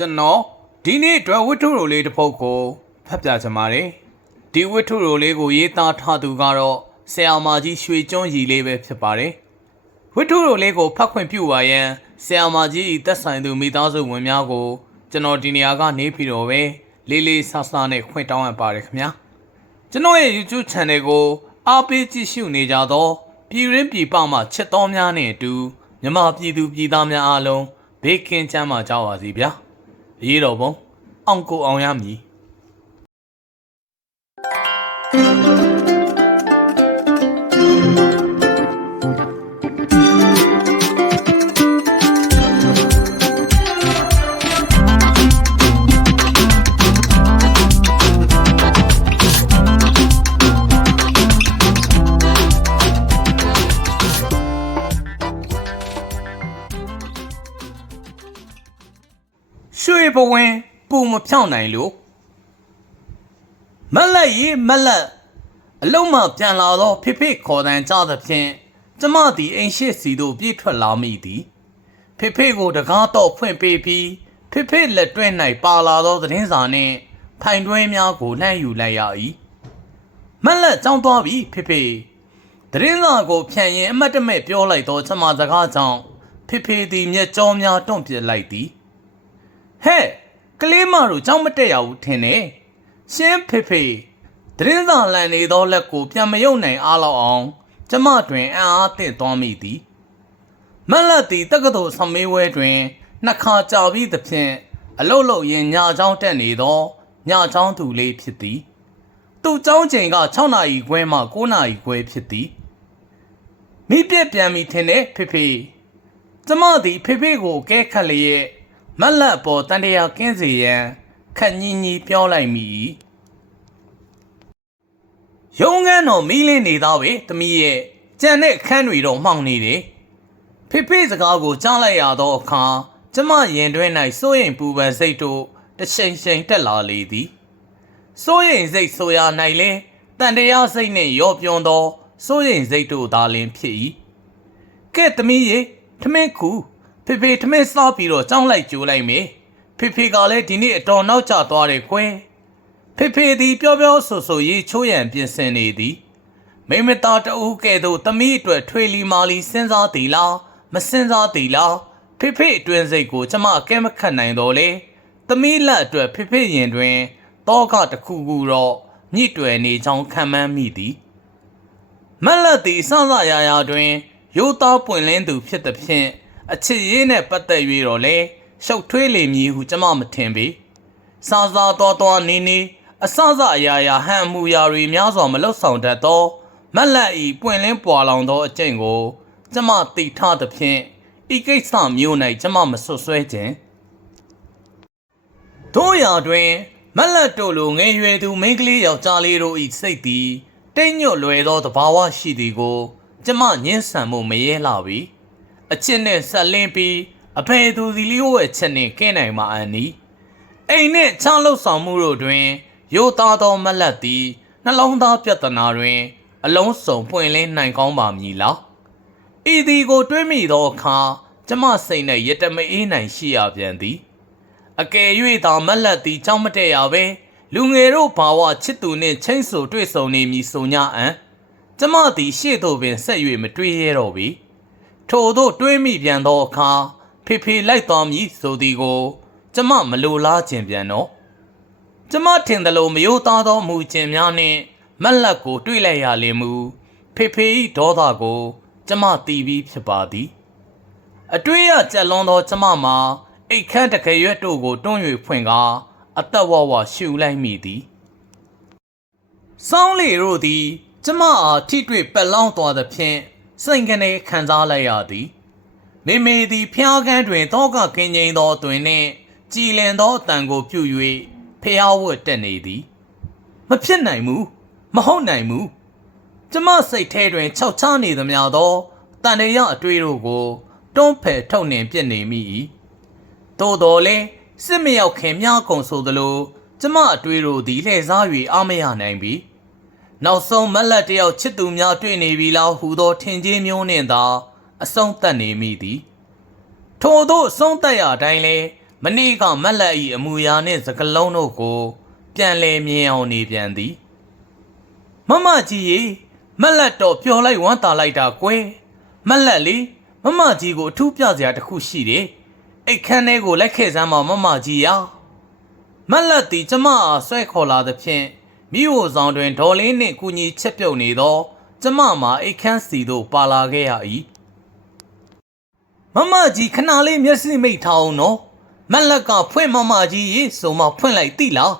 ကျွန်တော်ဒီနေ့အတွက်ဝတ္ထုရိုလေးတစ်ပုဒ်ကိုဖတ်ပြချင်ပါတယ်ဒီဝတ္ထုရိုလေးကိုရေးသားထားသူကတော့ဆရာမကြီးရွှေကျွန်းရီလေးပဲဖြစ်ပါတယ်ဝတ္ထုရိုလေးကိုဖတ်ခွင့်ပြုပါရန်ဆရာမကြီးဤသက်ဆိုင်သူမိသားစုဝင်များကို ကျွန်တော်ဒီနေရာကနေပြီးတော့ပဲလေးလေးဆဆနဲ့ခွင့်တောင်းအပ်ပါတယ်ခင်ဗျာကျွန်တော်ရဲ့ YouTube Channel ကိုအားပေးကြည့်ရှုနေကြသောပြည်ရင်းပြည်ပမှချစ်တော်များနဲ့အတူမြမပြည်သူပြည်သားများအားလုံးဘေးကင်းချမ်းသာကြပါစေဗျာအ ရေးတော်ပုံအောင်ကိုအောင်ရမည် ပူမဖြောင်းနိုင်လို့မက်လက်ရေးမက်လက်အလုံးမပြန်လာတော့ဖိဖိခေါ်တန်ကြသဖြင့်ကျမသည်အိမ်ရှိစီသို့ပြေးထွက်လာမိသည်ဖိဖိကိုတကားတော့ဖွင့်ပေးပြီးဖိဖိလက်တွဲ၌ပါလာသောသတင်းစာနှင့်ဖိုင်တွဲများကိုနှံ့ယူလိုက်ရ၏မက်လက်ကြောင်းသွားပြီဖိဖိသတင်းစာကိုဖြန့်ရင်အမတ်တမဲ့ပြောလိုက်သောကျမစကားကြောင့်ဖိဖိသည်မျက်ကြောများတွန့်ပစ်လိုက်သည်ဟဲ့ ကလေးမတို့ကြောက်မတက်ရဘူးထင်တယ်ရှင်းဖေဖေတရင်သာလန်နေသောလက်ကိုပြန်မယုတ်နိုင်အားလောက်အောင် ကျမတွင်အံ့အားသင့်သွားမိသည်မက်လက်သည်တက္ကသိုလ်ဆမေးဝဲတွင်နှစ်ခါကြာပြီးသဖြင့်အလုတ်လုတ်ရင်ညာချောင်းတက်နေသောညချောင်းသူလေးဖြစ်သည်သူ့ကျောင်းချိန်က6နာရီခွဲမှ9နာရီခွဲဖြစ်သည်မိပြက်ပြန်ပြီထင်တယ်ဖေဖေကျမသည်ဖေဖေကိုကဲခတ်လျက် မက်လက်ပေါ်တန်တရာကင်းစေရန်ခက်ညီညီပြောလိုက်မိရုံးငန်းတော်မီးလင်းနေသားပဲတမီးရဲ့ကြံတဲ့ခန်းတွေတော့မှောင်နေတယ်ဖေဖေစကားကိုကြားလိုက်ရသောအခါကျမရင်တွင်း၌စိုးရင်ပူပန်စိတ်တို့တစ်ချိန်ချိန်တက်လာလေသည်စိုးရင်စိတ်ဆိုရ၌လဲတန်တရာစိတ်နှင့်ရောပြွန်သောစိုးရင်စိတ်တို့သာလျှင်ဖြစ်၏ကဲတမီးရေထမင်းခူ ဖေဖေထမင်းစားပြီးတော့ကြောင်းလိုက်ကြိုးလိုက်မေဖေဖေကလည်းဒီနေ့အတော်နောက်ကျသွားတယ်ခွင်ဖေဖေသည်ပြောပြောဆိုဆိုရေးချိုးရန်ပြင်ဆင်နေသည်မိမသားတဦးကဲ့သို့သမီးအတွက်ထွေလီမာလီစဉ်းစားသည်လားမစဉ်းစားသည်လားဖေဖေအတွင်းစိတ်ကိုကျမအကဲမခတ်နိုင်တော့လေသမီးလက်အတွက်ဖေဖေရင်တွင်တောကတစ်ခုခုတော့ညှိတွယ်နေကြောင်းခံမှန်းမိသည်မက်လက်သည်စစရာရာတွင်ရိုးသားပွင့်လင်းသူဖြစ်သည်ဖြင့် အချစ်ရေးနှင့်ပတ်သက်၍တော့လေရှုပ်ထွေးလေမည်ဟုကျွန်မမထင်ပေစားစားတော်တော်နေနေအစစအရာရာဟန်မှုရာတွေများစွာမလွတ်ဆောင်တတ်သောမက်လက်ဤပွင့်လင်းပွာလောင်သောအကျင့်ကိုကျွန်မသိထားသည်ဖြင့်ဤကိစ္စမျိုး၌ကျွန်မမဆွဆွဲခြင်းတို့ရာတွင်မက်လက်တို့လိုငယ်ရွယ်သူမိန်းကလေးယောက်ျားလေးတို့ဤစိတ်သည်တိတ်ညွတ်လွယ်သောသဘာဝရှိသည်ကို ကျမညှင်းဆန်မှုမရဲလာပြီ အချစ်နဲ့ဆက်လင်းပြီးအဖေသူစီလီယိုရဲ့ချက်နဲ့ကဲနိုင်မှာအန်နီအိမ်နဲ့ချောင်းလှုပ်ဆောင်မှုတို့တွင်ရိုးသားသောမက်လက်သည်နှလုံးသားပြဿနာတွင် အလုံးစုံပွင့်လင်းနိုင်ကောင်းပါမည်လားဤသည်ကိုတွေးမိသောအခါကျမစိတ်၌ရတမအေးနိုင်ရှိရပြန်သည်အကယ်၍သာမက်လက်သည်ကြောင်းမတည့်ရပဲလူငယ်တို့ဘာဝချစ်သူနှင့်ချင်းဆိုတွေ့ဆုံနေမည်ဆို냐အံကျမသည်ရှေ့သို့ပင်ဆက်၍မတွေးရတော့ပြီ ထို့သောတွေးမိပြန်သောအခါဖေဖေလိုက်တော်မည်ဆိုသည်ကို ကျမမလိုလားခြင်းပြန်တော့ကျမထင်သလိုမယိုးသားသောမူခြင်းများနှင့်မက်လက်ကို တွေးလိုက်ရလင်မူဖေဖေ၏ဒေါသကို ကျမတီးပြီးဖြစ်ပါသည်အတွေ့ရကြက်လွန်သောကျမမှာအိတ်ခမ်းတကယ်ရွက်တို့ကိုတွန်း၍ဖွင့်ကားအသက်ဝဝရှူလိုက်မိသည်စောင်းလေတို့သည် ကျမအားထိတွေ့ပက်လောင်းသွားသဖြင့် စိတ်ကနေခံစားလိုက်ရသည်မိမေသည်ဖျားကန်းတွင်တောကကင်းငိန်သောတွင်နှင့်ကြည်လင်သောအတန်ကိုပြု၍ဖျားဝတ်တက်နေသည် မဖြစ်နိုင်ဘူးမဟုတ်နိုင်ဘူးကျမစိတ်ထဲတွင်ခြောက်ချနေသမျှသောတန်ရရအတွေ့တို့ကိုတွန်းဖယ်ထုတ်နှင်ပြစ်နေမိ၏သို့တော်လဲစစ်မရောက်ခင်များကုံဆိုသလိုကျမအတွေ့တို့သည်လှည့်စား၍အားမရနိုင်ပြီ နောက်ဆုံးမက်လက်တယောက်ချစ်သူများတွေ့နေပြီလားဟူသောထင်ကြီးမျိုးနှင့်သာအဆုံးသတ်နေမိသည်ထို့သောအဆုံးသတ်ရတိုင်းလဲမနေ့ကမက်လက်ဤအမူအရာနှင့်စကလုံးတို့ကို ပြန်လည်မြင်အောင်နေပြန်သည် မမကြီးရေမက်လက်တော့ပျော်လိုက်ဝမ်းသာလိုက်တာကွယ်မက်လက်လေမမကြီးကိုအထူးပြစရာတစ်ခုရှိတယ်အိတ်ခမ်းထဲကိုလိုက်ခဲ့စမ်းပါမမကြီးရာမက်လက်သည်ကျမအားဆွဲခေါ်လာသဖြင့် မိဟိုဆောင်တွင်ဒေါ်လေးနှင့်ကူညီချက်ပြုတ်နေသော ကျမမှာအိတ်ခမ်းစီသို့ပါလာခဲ့ရ၏မမကြီးခဏလေးမျက်စိမိတ်ထားအောင်နော်မက်လက်ကဖွင့်မမကြီးရေဆိုမှဖွင့်လိုက်သိလား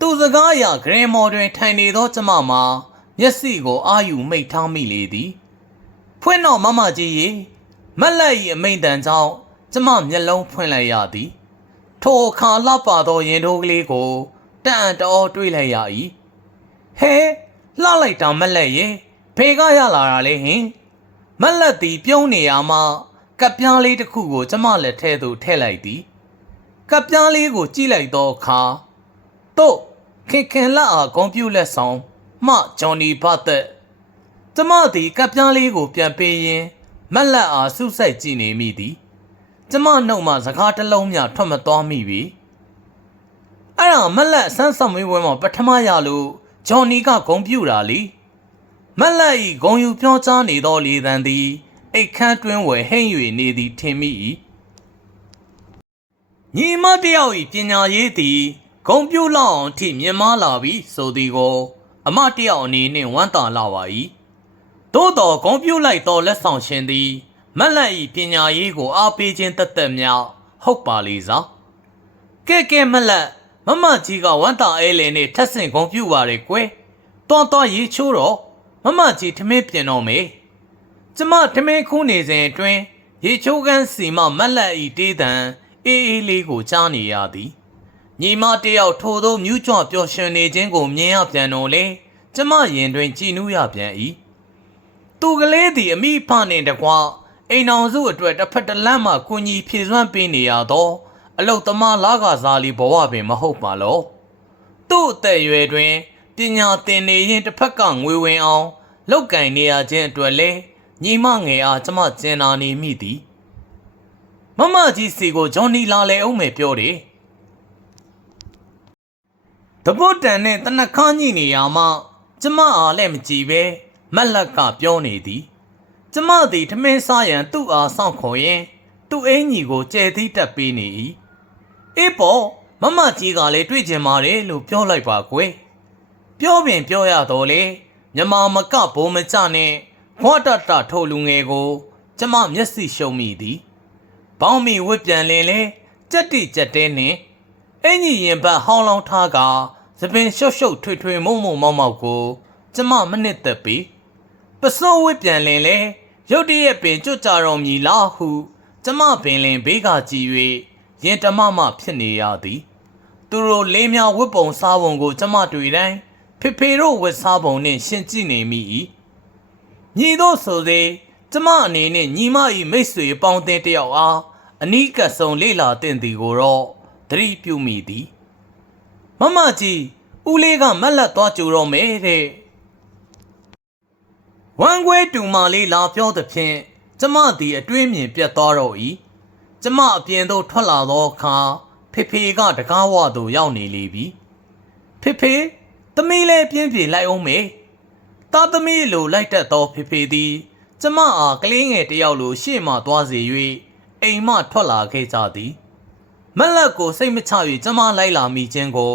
သူစကားအရဂရန်မော်တွင်ထိုင်နေသောကျမမှာမျက်စိကိုအာယူမိတ်ထားမိလေသည် ဖွင့်တော့မမကြီးရေမက်လက်၏အမိန်တန်ကြောင့်ကျမမျက်လုံးဖွင့်လိုက်ရသည် ထိုအခါလှပသောရင်ထိုးကလေးကို တန်တော်တွေးလိုက်ရ၏ဟဲလှလိုက်တာမက်လက်ရေဖေကရလာတာလေဟင်မက်လက်သည်ပြုံးနေရမှကပ်ပြားလေးတစ်ခုကိုကျမလက်ထဲသို့ထည့်လိုက်သည်ကပ်ပြားလေးကိုကြည့်လိုက်သောအခါတို့ခင်ခင်လက်အားကွန်ပျူလက်ဆောင်မှဂျွန်နီဘတ်သက်ကျမသည်ကပ်ပြားလေးကိုပြန်ပေးရင်းမက်လက်အားဆုစိုက်ကြည့်နေမိသည်ကျမနှုတ်မှစကားတစ်လုံးမျှထွက်မသွားမိပြီ အဲ့ဒါမက်လက်ဆန်းဆောင်မွေးပွဲမှာပထမရလို့ဂျွန်နီကဂုံပြူတာလीမက်လက်ဤဂုံယူပြောကြားနေသောလေသံသည်အိတ်ခမ်းတွင်းဝယ်ဟိမ့်၍နေသည်ထင်မိ၏ညီမတယောက်ဤပညာရေးသည်ဂုံပြူလောက်အောင်ထိမြင်မာလာပြီဆိုသည်ကိုအမတယောက်အနေနှင့်ဝမ်းသာလာပါ၏သို့တော်ဂုံပြူလိုက်သောလက်ဆောင်ရှင်သည်မက်လက်ဤပညာရေးကိုအားပေးခြင်းတသက်မြောက်ဟုတ်ပါလေစားကဲကဲမက်လက် မမကြီးကဝမ်းသာအဲလင်းနဲ့ထက်ဆင့်ဂုံပြူပါလေကွယ်တွန်းတော့ရေချိုးတော့မမကြီးထမင်းပြင်တော့မေကျမထမင်းခူးနေစဉ်အတွင်းရေချိုးကန်းစီမမက်လက်ဤတေးတံအေးအေးလေးကိုကြားနေရသည်ညီမတယောက်ထိုသောမြူးကြွပျော်ရွှင်နေခြင်းကိုမြင်ရပြန်တော့လေကျမရင်တွင်ကြည်နူးရပြန်၏သူကလေးသည်အမိဖနှင့်တကွအိမ်အောင်စုအတွက်တစ်ဖက်တစ်လမ်းမှကုညီဖြည့်စွမ်းပေးနေရသော အလုတ်သမားလာကစားလေးဘဝပင်မဟုတ်ပါလောသူ့အသက်အရွယ်တွင်ပညာသင်နေရင်တစ်ဖက်ကငွေဝင်အောင်လောက်ကင်နေရခြင်းအတွက်လဲညီမငယ်အားကျမကျင်နာနေမိသည်မမကြီးစီကိုဂျွန်နီလာလေအောင်မယ်ပြောတယ်တပုတ်တန်နဲ့တနခါညိနေရမှကျမအားလည်းမကြည့်ပဲမက်လက်ကပြောနေသည်ကျမသည်ထမင်းစားရန်သူ့အားစောင့်ခေါ်ရင်သူ့အင်ကြီးကိုကြဲသီးတက်ပေးနေ၏ အေးပေါ်မမကြီးကလည်းတွေ့ကျင်ပါတယ်လို့ပြောလိုက်ပါကွယ်ပြောပင်ပြောရတော့လေမြမမကဘုံမကြနဲ့ဖွာတတထိုလူငယ်ကို ကျမမျက်စိရှုံမိသည်ဘောင်းမီဝစ်ပြန်လင်လဲကြက်တိကြက်တဲနှင့်အင်ကြီးရင်ဘတ်ဟောင်းလောင်းထားကသပင်ရှုပ်ရှုပ်ထွေထွေမုံမုံမောက်မောက်ကို ကျမမနစ်သက်ပြီးပစိုးဝစ်ပြန်လင်လဲရုတ်တရက်ပင်ကြွကြတော်မူလားဟု ကျမပင်လင်ဘေးကကြည့်၍ ရင်တမမဖြစ်နေရသည် သူတို့လေးများဝတ်ပုံစားပုံကို ကျမတွေ့တိုင်းဖေဖေတို့ဝတ်စားပုံနှင့်ရှင်းကြည့်နေမိ၏ညီတို့ဆိုစေကျမအနေနဲ့ညီမ၏မိတ်ဆွေပေါင်းတင်တယောက်အားအနီးကပ်ဆုံးလေ့လာတင်သည်ကိုတော့သတိပြုမိသည်မမကြီးဦးလေးကမက်လက်သွားကြိုတော့မယ်တဲ့ဝမ်ခွဲတူမလေးလာပြောသဖြင့်ကျမသည်အတွင်းမြင်ပြတ်သွားတော့၏ ကျမအပြင်သို့ထွက်လာသောအခါဖေဖေကတကားဝသို့ရောက်နေလေပြီဖေဖေသမီးလည်းပြင်းပြေလိုက်အောင်မေသားသမီးလိုလိုက်တတ်သောဖေဖေသည်ကျမအားကလေးငယ်တစ်ယောက်လိုရှေ့မှသွားစေ၍အိမ်မှထွက်လာခဲ့ကြသည်မက်လက်ကိုစိတ်မချ၍ကျမလိုက်လာမိခြင်းကို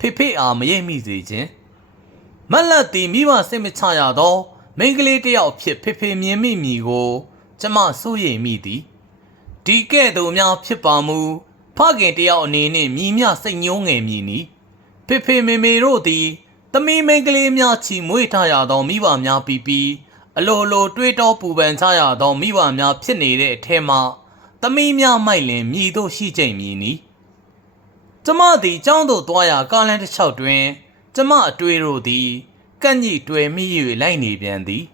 ဖေဖေအားမရိပ်မိစေခြင်းမက်လက်သည်မိဘစိတ်မချရသောမိန်းကလေးတစ်ယောက်ဖြစ်ဖေဖေမြင်မိမိကို ကျမစိုးရိမ်မိသည် ဒီကဲ့သို့များဖြစ်ပါမူဖခင်တစ်ယောက်အနေနှင့်မြည်မြစိတ်ညှိုးငယ်မည်နီဖေဖေမေမေတို့သည်သမီးမိန်းကလေးများချီမွေးထားရသောမိဘများပြီးပြီးအလိုလိုတွေးတောပူပန်ကြရသောမိဘများဖြစ်နေတဲ့အထက်မှသမီးများမိုက်လင်မြည်တို့ရှိကြိမ်မည်နီကျမသည်ကျောင်းသို့သွားရာကားလမ်းတစ်လျှောက်တွင် ကျမအတွေ့တို့သည်ကန့်ညိတွေ့မိ၍လိုက်နေပြန်သည်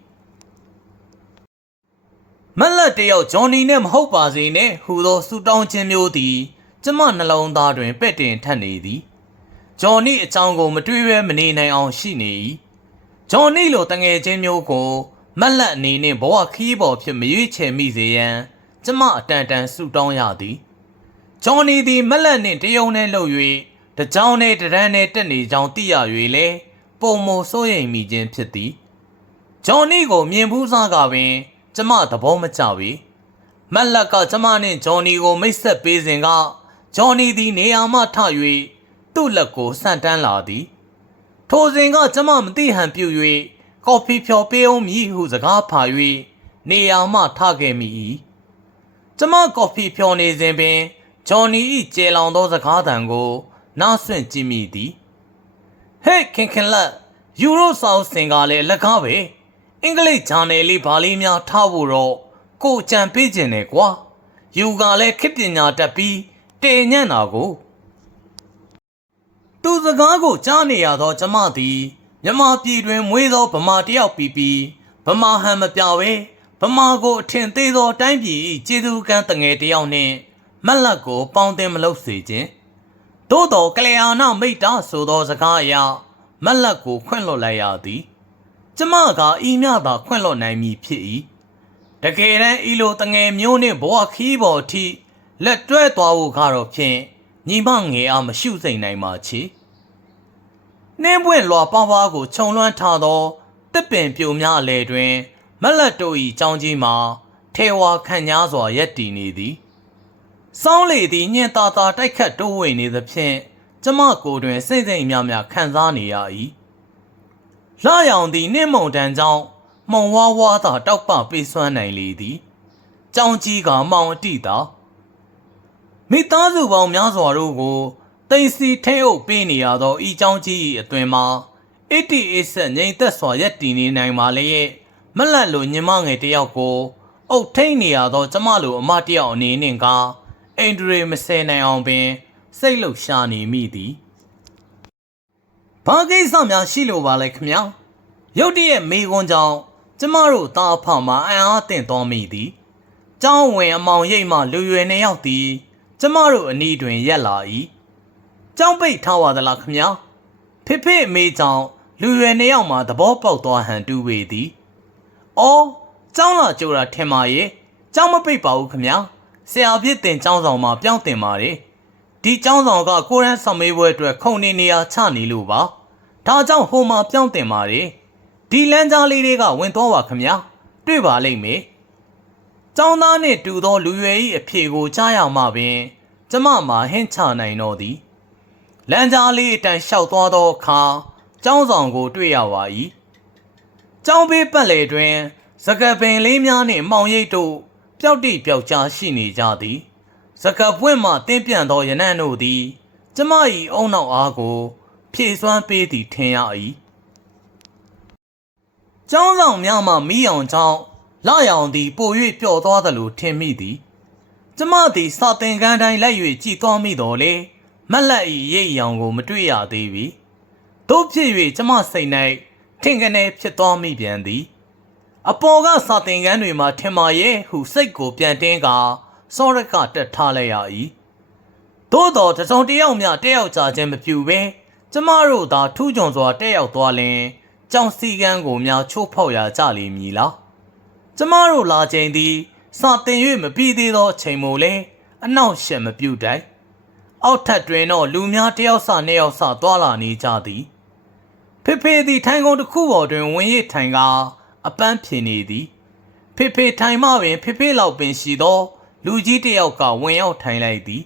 မက်လက်တယောက်ဂျွန်နီနဲ့မဟုတ်ပါစေနဲ့ဟူသောဆူတောင်းခြင်းမျိုးသည်ကျမနှလုံးသားတွင်ပဲ့တင်ထက်နေသည်ဂျွန်နီအကြောင်းကိုမတွေးပဲမနေနိုင်အောင်ရှိနေ၏ဂျွန်နီလိုတငယ်ချင်းမျိုးကိုမက်လက်အနေနဲ့ဘဝခီးပေါ်ဖြစ်မရွေးချယ်မိစေရန်ကျမအတန်တန်ဆူတောင်းရသည်ဂျော်နီသည်မက်လက်နှင့်တယုံနှင့်လှုပ်၍တကြောင်နှင့်တရန်နှင့်တက်နေကြောင်းသိရ၍လေပုံမစိုးရိမ်မိခြင်းဖြစ်သည်ဂျော်နီကိုမြင်ဘူးစားကပင် ကျမသဘောမကျပေမက်လက်ကကျမနှင့်ဂျော်နီကိုမိတ်ဆက်ပေးစဉ်ကဂျော်နီသည်နေရာမှထ၍သူ့လက်ကိုဆန့်တန်းလာသည်ထိုစဉ်ကကျမမသိဟန်ပြု၍ကော်ဖီဖြော်ပေးအောင်မည်ဟုစကားဖာ၍နေရာမှထခဲ့မိ၏ကျမကော်ဖီဖြော်နေစဉ်ပင်ဂျော်နီ၏ကျေလောင်သောစကားသံကိုနားဆွင့်ကြည့်မိသည်ဟဲ့ခင်ခင်လက်ယူရိုဆောက်စင်ကလည်းအလကားပဲ အင်္ဂလိပ်ဂျာနယ်လေးဗာလေးများထားဖို့တော့ကိုယ်အကြံပေးခြင်းနဲ့ကွာယူကလည်းခေတ်ပညာတတ်ပြီးတေညံ့တာကိုသူစကားကိုကြားနေရသောကျမသည်မြမပြည်တွင်မွေးသောဗမာတယောက်ပြီးပြီးဗမာဟန်မပြဝဲဗမာကိုအထင်သေးသောတိုင်းပြည်၏ကျေးဇူးကမ်းတငယ်တယောက်နှင့်မက်လက်ကို ပေါင်းတင်မလုပ်စေခြင်းသို့တော်ကလျာဏမိတ်တာဆိုသောစကားအရမက်လက်ကိုခွင့်လွှတ်လိုက်ရသည် ကျမကဤမြသာခွင့်လွှတ်နိုင်မည်ဖြစ်၏တကယ်တမ်းဤလိုတငယ်မျိုးနှင့်ဘဝခီးပေါ်အထိလက်တွဲသွားဖို့ကတော့ဖြင့်ညီမငယ်အားမရှုစိမ့်နိုင်ပါချေနှင်းပွင့်လွာပါးပါးကိုခြုံလွှမ်းထားသောတစ်ပင်ပြိုများအလဲတွင်မက်လက်တို့၏ကြောင်းကြီးမှာထေဝါခန့်ညားစွာရက်တည်နေသည်။စောင်းလေသည်ညင်သာသာတိုက်ခတ်တိုးဝေနေသဖြင့်ကျမကိုယ်တွင်စိတ်စိတ်များများခံစားနေရ၏။ လှရောင်သည်နှင်းမုန်တန်ကြောင့်မှုံဝါးဝါးသာတောက်ပပေးစွမ်းနိုင်လေသည်။ကြောင်းကြီးကမောင်အတိသာမိသားစုပေါင်းများစွာတို့ကိုတိမ်စီထဲအုပ်ပေးနေရသောဤကြောင်းကြီး၏အတွင်မှာအစ်တီအစ်ဆက်ငိမ့်သက်စွာရက်တည်နေနိုင်ပါလေရဲ့မလတ်လိုညင်မငယ်တယောက်ကို အုပ်ထိန်နေရသောကျမလိုအမတယောက်အနေနဲ့ကအင်ဒရီမဆယ်နိုင်အောင်ပင် စိတ်လှုပ်ရှားနေမိသည် ဘာကိစ္စများရှိလို့ပါလဲခမညာရုတ်တရက်မိကွန်းကြောင့်ကျမတို့သားအဖမှာအံ့အားသင့်တော်မိသည်ကျောင်းဝင်အမောင်ရိပ်မှလူရွယ်နှစ်ယောက်သည် ကျမတို့အနီးတွင်ရက်လာ၏ကျောင်းပိတ်ထားပါသလားခမညာဖေဖေအမေကြောင့်လူရွယ်နှစ်ယောက်မှသဘောပေါက်သွားဟန်တူပေသည်အော်ကျောင်းလာကြတာထင်ပါရဲ့ကျောင်းမပိတ်ပါဘူးခမညာဆရာဖြစ်တင်ကျောင်းဆောင်မှာပြောင်းတင်ပါတယ် ဒီကျောင်းဆောင်ကကိုရန်ဆောင်မေးပွဲအတွက်ခုံနေနေရာချနေလို့ပါဒါကြောင့်ဟိုမှာပြောင်းတင်ပါတယ်ဒီလမ်းကြားလေးတွေကဝင်သွားပါခမ ्या တွေ့ပါလိမ့်မယ်ကျောင်းသားနှင့်တူသောလူရွယ်၏အဖြေကိုကြားရမှပင် ကျမမှာဟင့်ချနိုင်တော့သည်လမ်းကြားလေးအတန်လျှောက်သွားသောအခါကျောင်းဆောင်ကို တွေ့ရပါ၏ကျောင်းဘေးပတ်လည်တွင်စကပင်လေးများနှင့်မောင်ရိပ်တို့ပျောက်တိပျောက်ကြားရှိနေကြသည် စကပွင့်မှတင်းပြန့်သောရနံ့တို့သည် ကျမ၏အုံနောက်အားကို ဖြည့်စွမ်းပေးသည်ထင်ရ၏ကျောင်းဆောင်များမှမိအောင်ကြောင့်လရောင်သည်ပို၍ပျော့သွားသလိုထင်မိသည် ကျမသည်စာသင်ခန်းတိုင်းလိုက်၍ကြည်သွားမိတော်လေမက်လက်၏ရိပ်ရောင်ကို မတွေ့ရသေးပြီတို့ဖြစ်၍ကျမစိတ်၌ထင်ကနေဖြစ်သွားမိပြန်သည် အပေါ်ကစာသင်ခန်းတွေမှာထင်ပါရဲ့ဟုစိတ်ကိုပြန်တင်းက စောရကတက်ထားလိုက်ရ၏သို့တော်တစုံတစ်ယောက်မျှတက်ရောက်ကြခြင်းမပြုဘဲကျမတို့သာထူးချွန်စွာတက်ရောက်သွားလင်ကြောင်စီကန်းကိုများချိုးဖောက်ရကြလိမ့်မည်လားကျမတို့လာချိန်သည်စာတင်၍မပြီးသေးသောအချိန်မို့လဲအနောက်ရှက်မပြုတ်တိုင်အောက်ထပ်တွင်တော့လူများတယောက်စနှစ်ယောက်စသွားလာနေကြသည်ဖေဖေသည်ထိုင်ကုန်တစ်ခုပေါ်တွင်ဝင်ရထိုင်ကအပန်းဖြေနေသည်ဖေဖေထိုင်မှပင်ဖေဖေလောက်ပင်ရှိသော လူကြီးတစ်ယောက်ကဝင်ရောက်ထိုင်လိုက်သည်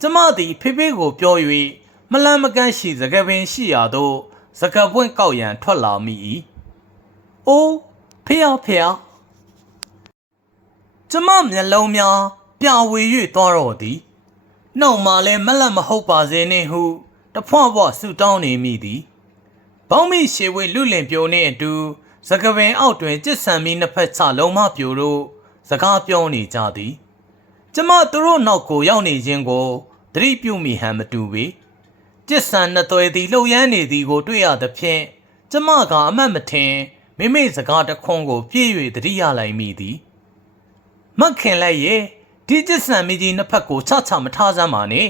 ကျမသည်ဖေဖေကိုပြော၍မလန့်မကန့်ရှိစကားပင်ရှိရာသို့စကားပွင့်ကောက်ရန်ထွက်လာမိ၏အိုးဖေယဖေယကျမမျက်လုံးများပြဝေ၍သွားတော့သည်နှုတ်မှလည်းမလန့်မဟုတ်ပါစေနှင့်ဟုတဖွဖွဆူတောင်းနေမိသည်ဘောင်းမိရှေဝေလူလင်ပြိုနှင့်အတူစကပင်အောက်တွင်ကြစ်ဆန်ပြီးနှစ်ဖက်ချလုံးမပြိုတို့စကားပြောနေကြသည် ကျမသူတို့နောက်ကိုရောက်နေခြင်းကိုသတိပြုမိဟန်မတူပေကြစ်ဆန်နှစ်သွဲသည်လှုပ်ရမ်းနေသည်ကို တွေ့ရသဖြင့်ကျမကအမှတ်မထင်မိမိစကားတခွန်းကို ပြည့်၍သတိရလိုက်မိသည်မခင်လိုက်ရဲ့ဒီကြစ်ဆန်မီကြီးနှစ်ဖက်ကိုချချမထားစမ်းပါနဲ့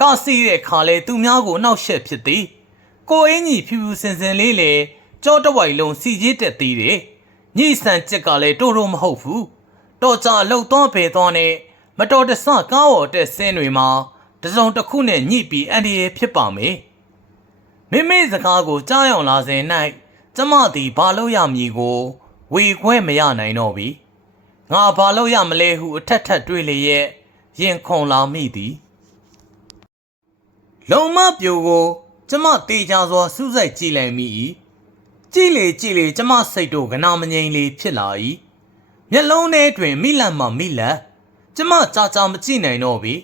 ကားစီးတဲ့ခါလဲသူများကိုနှောက်ယှက်ဖြစ်သည်ကိုအင်းကြီးဖြူဖြူစင်စင်လေးလေကြောတဝိုင်လုံးစီကြီးတက်သေးတယ်ညိဆန်ချက်ကလည်းတိုးတိုးမဟုတ်ဘူးတော့ကြလှုပ်သွားပေသွားနဲ့ မတော်တဆကားပေါ်တက်ဆင်းတွေမှာတစုံတစ်ခုနဲ့ညှိပြီးအန်ဒီရဲ့ဖြစ်ပါမယ်မိမိစကားကိုကြားရောက်လာစဉ်၌ကျမသည်ဘာလို့ရမည်ကို ဝေခွဲမရနိုင်တော့ပြီငါဘာလို့ရမလဲဟုအထက်ထက်တွေးလျက်ရင်ခုန်လာမိသည်လုံမပြိုကို ကျမတေချာစွာစူးစိုက်ကြည့်လိုက်မိ၏ကြည့်လေကြည့်လေကျမစိတ်တို့ကနာမငြိမ်လေဖြစ်လာ၏မျက်လုံးထဲတွင်မိလန့်မှမိလန့် ကျမကြာကြာမကြည့်နိုင်တော့ပြီ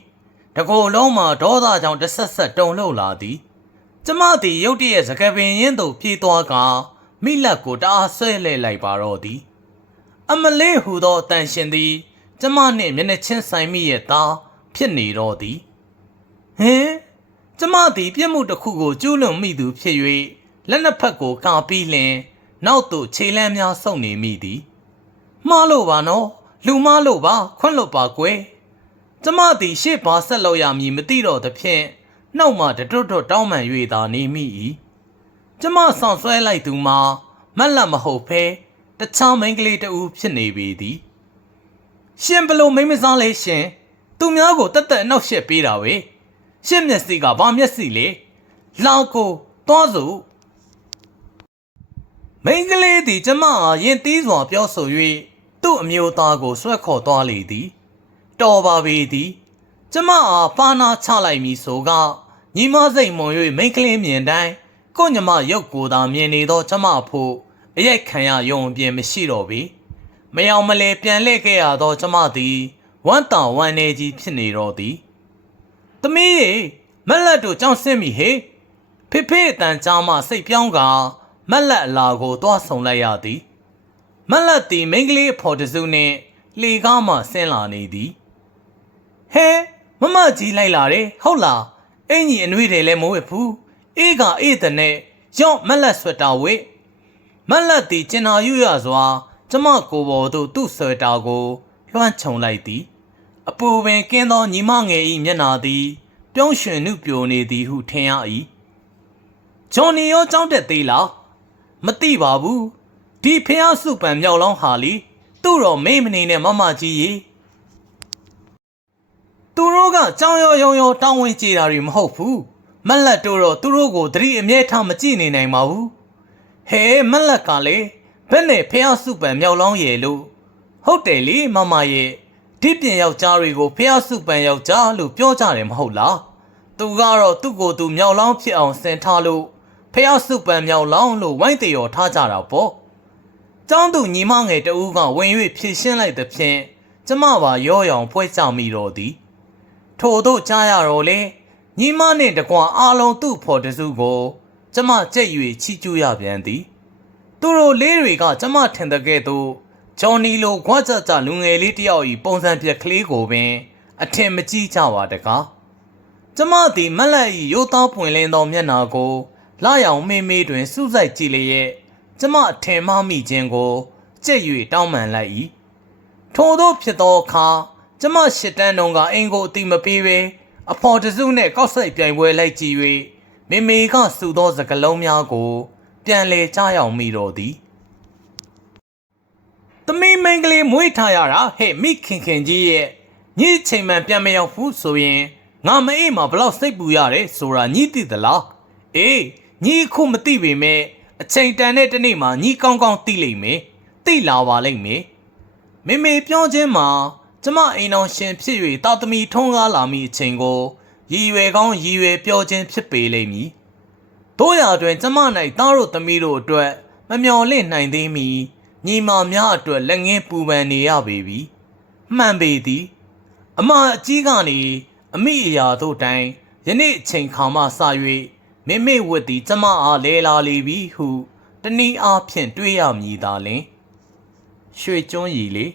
တကိုယ်လုံးမှာဒေါသကြောင့်တစ်ဆက်ဆက်တုန်လှုပ်လာသည်ကျမသည်ရုတ်တရက်စကပင်ရင်းသို့ပြေးသွားကမိလက်ကိုတအားဆွဲလဲလိုက်ပါတော့သည် အမလေးဟူသောအတန်ရှင်သည် ကျမနှင့်မျက်နှာချင်းဆိုင်မိရဲ့သားဖြစ်နေတော့သည်ဟင်ကျမသည်ပြစ်မှုတစ်ခုကိုကျူးလွန်မိသူဖြစ်၍လက်နှစ်ဖက်ကိုကာပြီးလျင် နောက်သို့ခြေလမ်းများဆုပ်နေမိသည်မှားလို့ပါနော် လူမားလို့ပါခွန့်လို့ပါကွယ်ကျမသည်ရှေ့ပါဆက်လို့ရမည်မသိတော့သဖြင့်နှောက်မှတတွတ်တွတ်တောင်းပန်၍သာနေမိ၏ကျမဆောင်ဆွဲလိုက်သူမှာမက်လက်မဟုတ်ဖဲတခြားမိန်းကလေးတစ်ဦးဖြစ်နေပေသည်ရှင်ဘလို့မိန်းမစားလဲရှင်သူများကိုတက်တက်အနောက်ရှက်ပေးတာပဲရှင့်မျက်စိကဘာမျက်စိလဲလောက်ကိုသွားစို့မိန်းကလေးသည်ကျမအားရင်သီးစွာပြောဆို၍ သူ့အမျိုးသားကိုဆွဲခေါ်သွားလေသည် တော်ပါပေသည် ကျမအားပါနာချလိုက်မည်ဆိုကညီမစိတ်မွန်၍မိန်းကလေးမြင်တိုင်းကို့ညီမရုပ်ကိုယ်သာမြင်နေသောကျမဖို့အရိုက်ခံရယုံအပြင်မရှိတော့ပေမယောင်မလဲပြန်လှည့်ခဲ့ရသောကျမသည်ဝမ်းတောင်ဝမ်းနေကြီးဖြစ်နေတော့သည်။သမီးရေမက်လက်တို့ကြောင်းဆင်းမိဟေဖေဖေအတန်ကြားမှစိတ်ပြောင်းကမက်လက်အလာကိုတွားဆုံလိုက်ရသည်။ မက်လက်သည်မိန်းကလေးအဖော်တစုနှင့်လေကားမှဆင်းလာနေသည်။ဟဲမမကြီးလိုက်လာတယ်ဟုတ်လားအင်ကြီးအနှွေးတယ်လည်းမဝတ်ဘူးအေးကအေးတဲ့နဲ့ရော့မက်လက်ဆွတ်တာဝတ်မက်လက်သည်ကျင်နာယူရစွာ ကျမကိုယ်ပေါ်သို့သူ့ဆွဲတာကိုလွှမ်းခြုံလိုက်သည် အပူပင်ကင်းသောညီမငယ်၏မျက်နာသည်ပြုံးရွှင်နှုပြိုနေသည်ဟုထင်ရ၏ဂျွန်နီရောကြောင်းတက်သေးလားမသိပါဘူး ဒီဖះစုပံမြောက်လောင်းဟာလီသူ့တော်မိမနေနဲ့မမကြီးရေသူတို့ကကြောင်ရောယုံရောတောင်းဝင်ကြတာတွေမဟုတ်ဘူးမက်လက်တို့တော့သူတို့ကိုသတိအမြဲထားမကြည့်နေနိုင်ပါဘူးဟဲမက်လက်ကလေဘယ်နဲ့ဖះစုပံမြောက်လောင်းရဲ့လို့ဟုတ်တယ်လေမမရဲ့ဒီပြင်ယောက်ျားတွေကိုဖះစုပံယောက်ျားလို့ပြောကြတယ်မဟုတ်လားသူကတော့သူ့ကိုယ်သူမြောက်လောင်းဖြစ်အောင်စင်ထားလို့ဖះစုပံမြောက်လောင်းလို့ဝိုင်းတရော်ထားကြတာပေါ့ ကျောင်းသူညီမငယ်တဦးကဝင်၍ဖြည့်ရှင်းလိုက်သဖြင့်ကျမပါရောရောင်ဖွဲကြမိတော့သည်ထို့သို့ကြားရတော့လေညီမနှင့်တကွာအားလုံးသူ့ဖော်တစုကို ကျမကြက်၍ချီကျူးရပြန်သည်သူတို့လေးတွေကကျမထင်တဲ့ကဲ့သို့ဂျော်နီလိုခွာကြကြလူငယ်လေးတယောက်ဤပုံစံပြက်ကလေးကိုပင် အထင်မကြီးကြပါတကားကျမသည်မက်လက်ဤရိုးသားပွင့်လင်းသောမျက်နာကိုလာရောင်မေးမေးတွင်စူးစိုက်ကြည့်လျက် ကျမအထင်မှားမိခြင်းကိုကြက်၍တောင်းပန်လိုက်၏ထို့သောဖြစ်သောအခါကျမရှစ်တန်းတုံးကအင်ကိုအတိမပေးပဲအဖော်တစုနှင့်ကောက်ဆိုင်ပြိုင်ပွဲလိုက်ကြည့်၍မေမေကစူသောစကလုံးများကို ပြန်လေကြားရောက်မိတော့သည်သမီးမိန်းကလေးမွေးထားရတာဟဲ့မိခင်ခင်ကြီးရဲ့ညစ်ချိန်မှန်ပြန်မရောက်ဘူးဆိုရင်ငါမအေးမှာဘလောက်စိတ်ပူရတယ်ဆိုတာညှိသိသလားအေးညှိခုမသိပေမဲ့ အချိန်တန်တဲ့တနေ့မှာညှိကောင်းကောင်းသိလိမ့်မယ်သိလာပါလိမ့်မယ်မေမေပြောခြင်းမှာကျမအိမ်တော်ရှင်ဖြစ်၍တာသမီထုံးကားလာမိအချိန်ကိုရည်ရွယ်ကောင်းရည်ရွယ်ပြောခြင်းဖြစ်ပေလိမ့်မည်တို့ရာတွင်ကျမ၌သားတို့သမီးတို့အတွက်မမျော်လင့်နိုင်သေးမီညီမများအတွက်လက်ငင်းပူပန်နေရပေပြီမှန်ပေသည်အမအကြီးကနေအမိအရာတို့တိုင်ယနေ့အချိန်ခါမှစ၍ မိမိဝတ်သည်ကျမအားလဲလာလေပြီဟုတနည်းအားဖြင့်တွေးရမည်သာလင်ရွှေကျွန်းရည်လေ